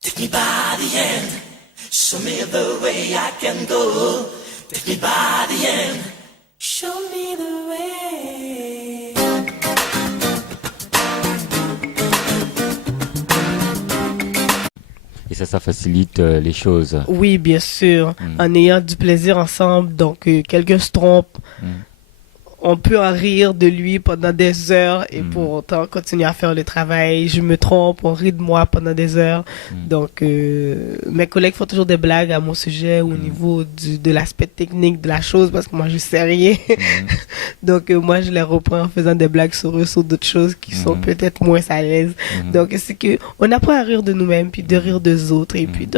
Take me by the hand, show me the way I can go. Take me by the hand, show me the way. Et ça facilite les choses. Oui, bien sûr, en ayant du plaisir ensemble. Donc, quelqu'un se trompe, on peut en rire de lui pendant des heures et pour autant continuer à faire le travail. Je me trompe, on rit de moi pendant des heures. Donc, mes collègues font toujours des blagues à mon sujet au niveau de l'aspect technique de la chose parce que moi, je sais rien. Donc, moi, je les reprends en faisant des blagues sur eux, sur d'autres choses qui sont peut-être moins à l'aise. Donc, c'est que on apprend à rire de nous-mêmes, puis de rire des autres et puis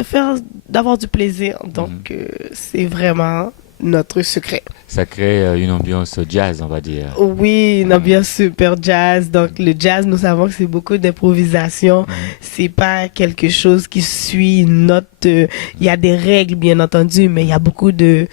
d'avoir du plaisir. Donc, c'est vraiment notre secret. Ça crée une ambiance jazz, on va dire. Oui, une ambiance super jazz. Donc, le jazz, nous savons que c'est beaucoup d'improvisation. C'est pas quelque chose qui suit une note. Il y a des règles, bien entendu, mais il y a beaucoup de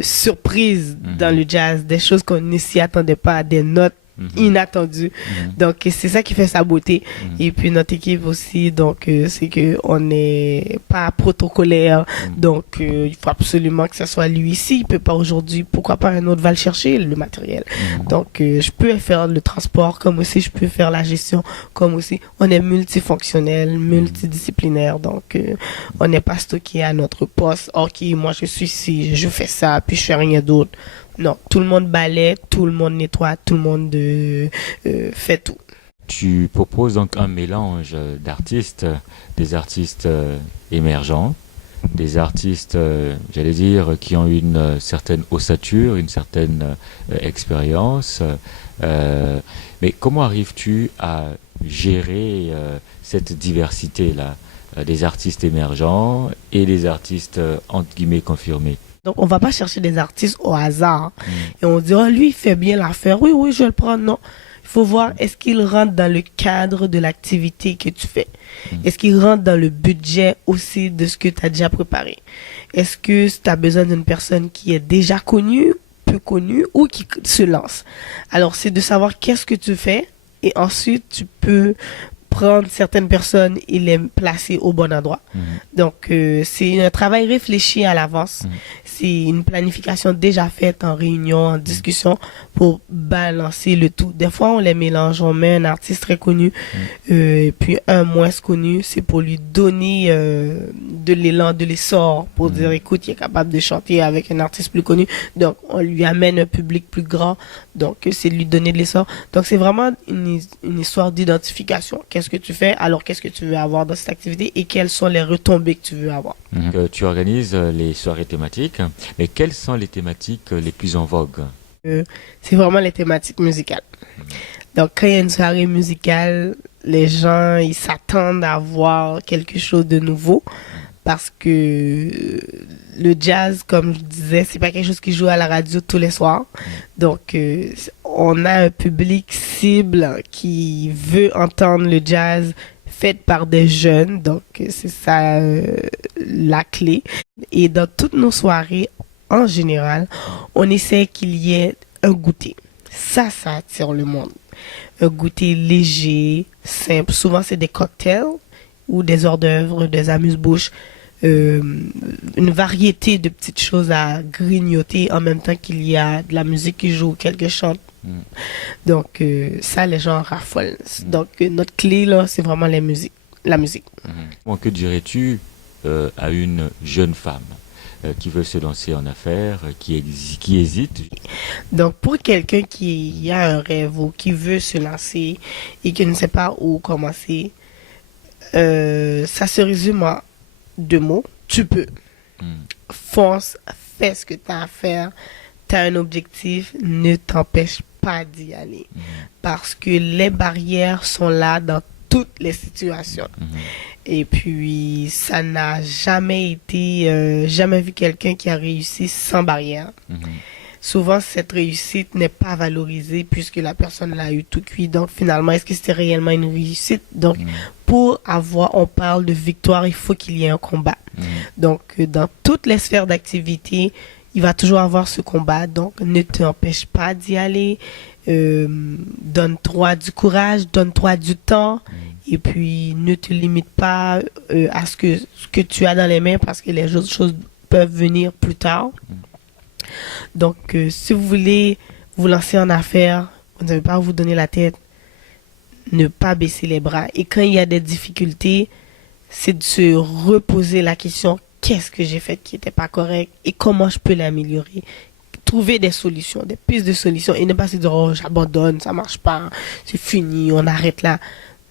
surprises dans le jazz, des choses qu'on ne s'y attendait pas, des notes inattendues. Donc, c'est ça qui fait sa beauté. Et puis, notre équipe aussi, donc, c'est que on n'est pas protocolaire. Donc, il faut absolument que ce soit lui ici. Il peut pas aujourd'hui. Pourquoi pas un autre va le chercher, le matériel. Donc, je peux faire le transport, comme aussi je peux faire la gestion, comme aussi on est multifonctionnel, multidisciplinaire. Donc, on n'est pas stocké à notre poste. Ok, moi, je suis ici, je fais ça, puis je fais rien d'autre. Non, tout le monde balaie, tout le monde nettoie, tout le monde fait tout. Tu proposes donc un mélange d'artistes, des artistes émergents, des artistes, j'allais dire, qui ont une certaine ossature, une certaine expérience. Mais comment arrives-tu à gérer cette diversité-là, des artistes émergents et des artistes, entre guillemets, confirmés? Donc, on va pas chercher des artistes au hasard. Et on dit, oh, lui, il fait bien l'affaire. Oui, oui, je vais le prendre. Non. Il faut voir, est-ce qu'il rentre dans le cadre de l'activité que tu fais? Est-ce qu'il rentre dans le budget aussi de ce que tu as déjà préparé? Est-ce que tu as besoin d'une personne qui est déjà connue, peu connue ou qui se lance? Alors, c'est de savoir qu'est-ce que tu fais et ensuite, tu peux prendre certaines personnes et les placer au bon endroit. Donc, c'est un travail réfléchi à l'avance. C'est une planification déjà faite en réunion, en discussion pour balancer le tout. Des fois, on les mélange. On met un artiste très connu puis un moins connu. C'est pour lui donner de l'élan, de l'essor pour dire, écoute, il est capable de chanter avec un artiste plus connu. Donc, on lui amène un public plus grand. Donc, c'est de lui donner de l'essor. Donc, c'est vraiment une histoire d'identification. Qu'est-ce que tu fais? Alors, qu'est-ce que tu veux avoir dans cette activité et quelles sont les retombées que tu veux avoir? Tu organises les soirées thématiques, mais quelles sont les thématiques les plus en vogue? C'est vraiment les thématiques musicales. Donc, quand il y a une soirée musicale, les gens, ils s'attendent à voir quelque chose de nouveau parce que le jazz, comme je disais, c'est pas quelque chose qui joue à la radio tous les soirs. Donc, on a un public cible qui veut entendre le jazz fait par des jeunes. Donc, c'est ça la clé. Et dans toutes nos soirées, en général, on essaie qu'il y ait un goûter. Ça attire le monde. Un goûter léger, simple. Souvent, c'est des cocktails ou des hors d'œuvre, des amuse-bouches. Une variété de petites choses à grignoter en même temps qu'il y a de la musique qui joue, quelqu'un chante. Donc, ça, les gens raffolent. Donc, notre clé, là, c'est vraiment la musique. Bon, que dirais-tu à une jeune femme qui veut se lancer en affaires, qui hésite? Donc, pour quelqu'un qui a un rêve ou qui veut se lancer et qui ne sait pas où commencer, ça se résume en 2 mots. Tu peux. Fonce, fais ce que tu as à faire. Tu as un objectif, ne t'empêche pas d'y aller. Parce que les barrières sont là dans toutes les situations. Et puis, ça n'a jamais été, jamais vu quelqu'un qui a réussi sans barrière. Souvent, cette réussite n'est pas valorisée puisque la personne l'a eu tout cuit. Donc, finalement, est-ce que c'était réellement une réussite? Donc, pour on parle de victoire, il faut qu'il y ait un combat. Donc, dans toutes les sphères d'activité, il va toujours avoir ce combat. Donc, ne t'empêche pas d'y aller. Donne-toi du courage, donne-toi du temps. Et puis, ne te limite pas à ce que tu as dans les mains parce que les autres choses peuvent venir plus tard. Donc, si vous voulez vous lancer en affaires, vous n'avez pas à vous donner la tête, ne pas baisser les bras. Et quand il y a des difficultés, c'est de se reposer la question, qu'est-ce que j'ai fait qui n'était pas correct et comment je peux l'améliorer. Trouver des solutions, des pistes de solutions et ne pas se dire, oh, j'abandonne, ça marche pas, c'est fini, on arrête là.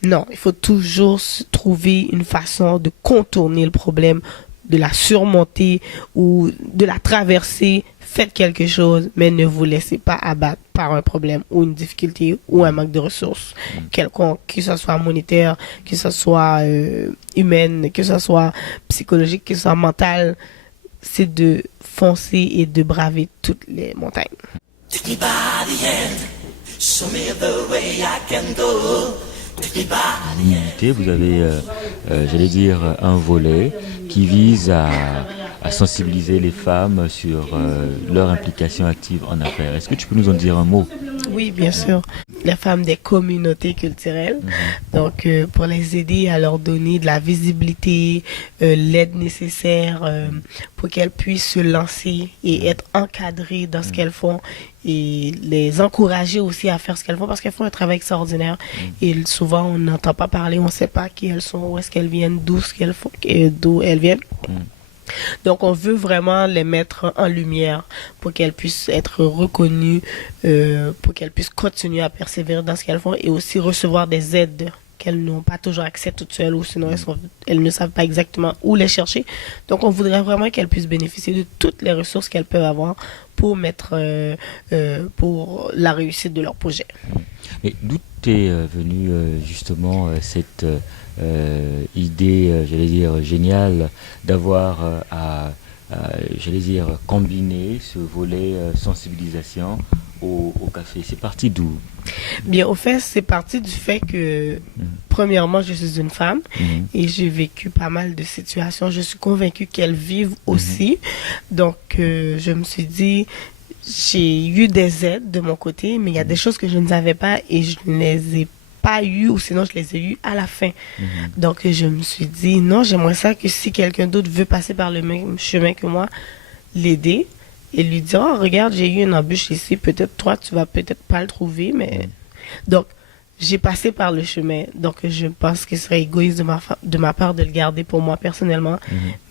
Non, il faut toujours trouver une façon de contourner le problème, de la surmonter ou de la traverser. Faites quelque chose, mais ne vous laissez pas abattre par un problème ou une difficulté ou un manque de ressources quelconque, que ce soit monétaire, que ce soit humaine, que ce soit psychologique, que ce soit mental. C'est de foncer et de braver toutes les montagnes. Take me by the hand, show me the way I can go. Take me by the hand. Vous avez, j'allais dire, un volet qui vise à sensibiliser les femmes sur leur implication active en affaires. Est-ce que tu peux nous en dire un mot? Oui, bien sûr. Les femmes des communautés culturelles. Donc, pour les aider à leur donner de la visibilité, l'aide nécessaire pour qu'elles puissent se lancer et être encadrées dans ce qu'elles font et les encourager aussi à faire ce qu'elles font parce qu'elles font un travail extraordinaire. Et souvent, on n'entend pas parler, on ne sait pas qui elles sont, où est-ce qu'elles viennent, d'où elles viennent. Donc, on veut vraiment les mettre en lumière pour qu'elles puissent être reconnues, pour qu'elles puissent continuer à persévérer dans ce qu'elles font et aussi recevoir des aides qu'elles n'ont pas toujours accès toutes seules ou sinon elles ne savent pas exactement où les chercher. Donc, on voudrait vraiment qu'elles puissent bénéficier de toutes les ressources qu'elles peuvent avoir pour pour la réussite de leur projet. Mais d'où est venue justement cette idée, j'allais dire, géniale d'avoir j'allais dire, combiner ce volet sensibilisation au café? C'est parti d'où? Bien, au fait, c'est parti du fait que, premièrement, je suis une femme et j'ai vécu pas mal de situations. Je suis convaincue qu'elles vivent aussi. Donc, je me suis dit, j'ai eu des aides de mon côté, mais il y a des choses que je ne savais pas et je ne les ai pas eues ou sinon je les ai eues à la fin. Donc, je me suis dit, non, j'aimerais ça que si quelqu'un d'autre veut passer par le même chemin que moi, l'aider. Et lui dire, oh, regarde, j'ai eu une embûche ici, peut-être toi, tu vas peut-être pas le trouver, mais... Donc, j'ai passé par le chemin, donc je pense que ce serait égoïste de ma part de le garder pour moi personnellement,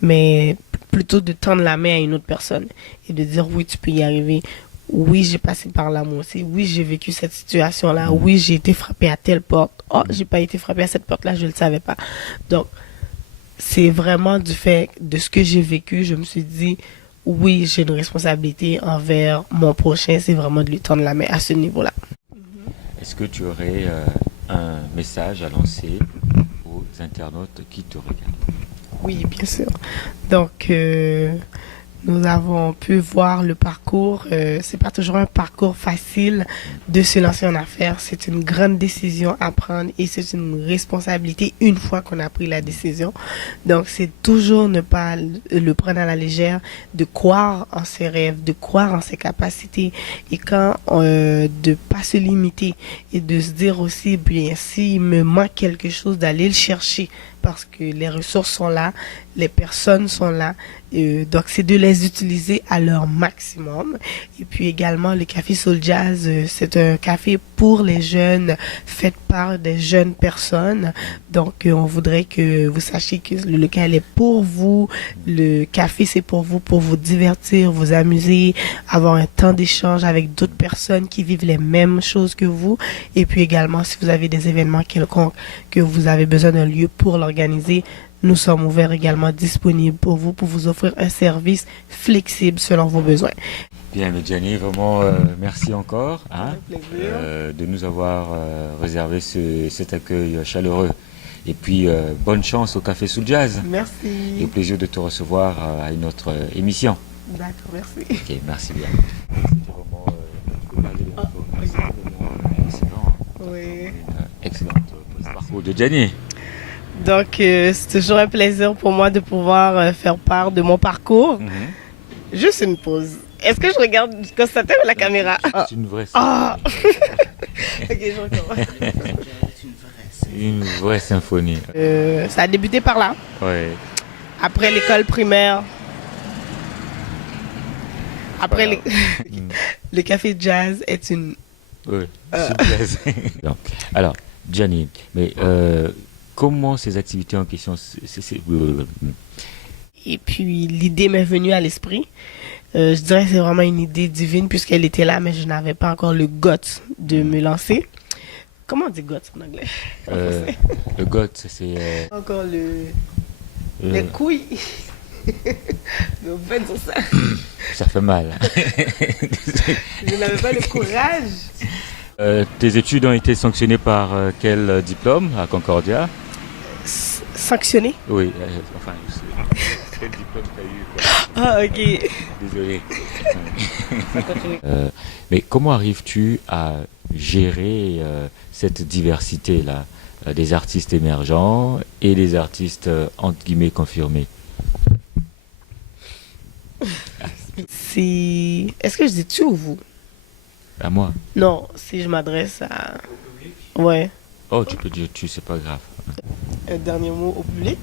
mais plutôt de tendre la main à une autre personne et de dire, oui, tu peux y arriver. Oui, j'ai passé par là, moi aussi. Oui, j'ai vécu cette situation-là. Oui, j'ai été frappée à telle porte. Oh, j'ai pas été frappée à cette porte-là, je le savais pas. Donc, c'est vraiment du fait de ce que j'ai vécu, je me suis dit... Oui, j'ai une responsabilité envers mon prochain, c'est vraiment de lui tendre la main à ce niveau-là. Est-ce que tu aurais un message à lancer aux internautes qui te regardent? Oui, bien sûr. Donc, nous avons pu voir le parcours. C'est pas toujours un parcours facile de se lancer en affaires. C'est une grande décision à prendre et c'est une responsabilité une fois qu'on a pris la décision. Donc, c'est toujours ne pas le prendre à la légère, de croire en ses rêves, de croire en ses capacités et de pas se limiter et de se dire aussi, bien, s'il me manque quelque chose, d'aller le chercher parce que les ressources sont là, les personnes sont là. Donc, c'est de les utiliser à leur maximum. Et puis également, le Café Soul Jazz, c'est un café pour les jeunes, fait par des jeunes personnes. Donc, on voudrait que vous sachiez que le local est pour vous. Le café, c'est pour vous divertir, vous amuser, avoir un temps d'échange avec d'autres personnes qui vivent les mêmes choses que vous. Et puis également, si vous avez des événements quelconques, que vous avez besoin d'un lieu pour l'organiser, nous sommes ouverts également, disponibles pour vous offrir un service flexible selon vos besoins. Bien, Medjani, vraiment merci encore de nous avoir réservé cet accueil chaleureux. Et puis, bonne chance au Café Soul Jazz. Merci. Et au plaisir de te recevoir à une autre émission. D'accord, merci. Ok, merci bien. C'était vraiment excellent. Oui. Excellent parcours de Gianni. Donc, c'est toujours un plaisir pour moi de pouvoir faire part de mon parcours. Juste une pause. Est-ce que je regarde Constantin ou la caméra? C'est une vraie Ah. Ok, je recommence. Une vraie symphonie. Ça a débuté par là. Ouais. Après l'école primaire. Après Voilà. le café jazz est une... Oui, c'est plaisant. Non. Alors, Gianni, mais comment ces activités en question... Et puis l'idée m'est venue à l'esprit. Je dirais que c'est vraiment une idée divine puisqu'elle était là, mais je n'avais pas encore le guts de me lancer. Comment on dit guts en anglais? En français? Le GOT, c'est... Encore les couilles. Mais on peut dire ça. ça fait mal. Je n'avais pas le courage. Tes études ont été sanctionnées par quel diplôme à Concordia? Sanctionné? Oui, enfin, quel diplôme t'as eu quoi? Ah, ok. Désolé. Ça continue. Mais comment arrives-tu à gérer cette diversité-là des artistes émergents et des artistes entre guillemets confirmés? Est-ce que je dis tu ou vous? À moi? Non, si je m'adresse à... Ouais. Oh, tu peux dire tu, c'est pas grave. Un dernier mot au public.